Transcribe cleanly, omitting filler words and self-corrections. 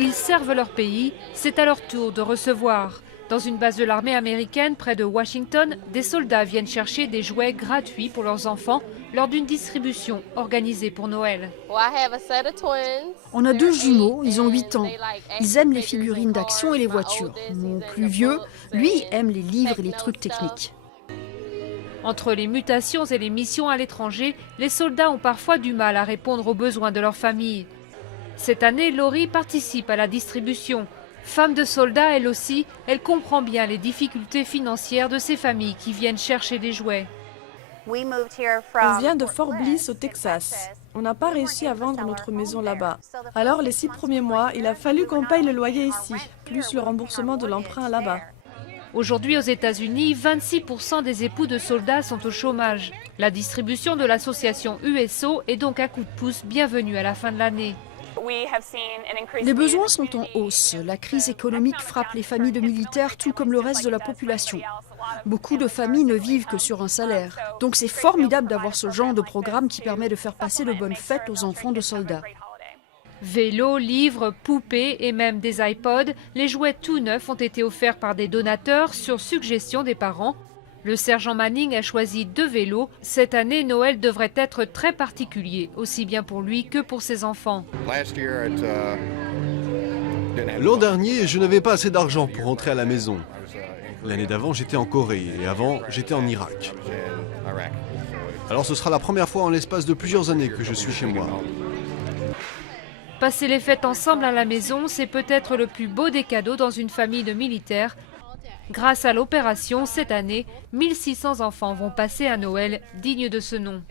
Ils servent leur pays, c'est à leur tour de recevoir. Dans une base de l'armée américaine près de Washington, des soldats viennent chercher des jouets gratuits pour leurs enfants lors d'une distribution organisée pour Noël. On a 2 jumeaux, ils ont 8 ans. Ils aiment les figurines d'action et les voitures. Mon plus vieux, lui, aime les livres et les trucs techniques. Entre les mutations et les missions à l'étranger, les soldats ont parfois du mal à répondre aux besoins de leur famille. Cette année, Laurie participe à la distribution. Femme de soldat, elle aussi, elle comprend bien les difficultés financières de ces familles qui viennent chercher des jouets. On vient de Fort Bliss au Texas. On n'a pas réussi à vendre notre maison là-bas. Alors les 6 premiers mois, il a fallu qu'on paye le loyer ici, plus le remboursement de l'emprunt là-bas. Aujourd'hui aux États-Unis, 26% des époux de soldats sont au chômage. La distribution de l'association USO est donc un coup de pouce bienvenu à la fin de l'année. Les besoins sont en hausse. La crise économique frappe les familles de militaires tout comme le reste de la population. Beaucoup de familles ne vivent que sur un salaire. Donc c'est formidable d'avoir ce genre de programme qui permet de faire passer de bonnes fêtes aux enfants de soldats. Vélos, livres, poupées et même des iPods, les jouets tout neufs ont été offerts par des donateurs sur suggestion des parents. Le sergent Manning a choisi 2 vélos. Cette année, Noël devrait être très particulier, aussi bien pour lui que pour ses enfants. L'an dernier, je n'avais pas assez d'argent pour rentrer à la maison. L'année d'avant, j'étais en Corée et avant, j'étais en Irak. Alors ce sera la première fois en l'espace de plusieurs années que je suis chez moi. Passer les fêtes ensemble à la maison, c'est peut-être le plus beau des cadeaux dans une famille de militaires. Grâce à l'opération, cette année, 1600 enfants vont passer un Noël digne de ce nom.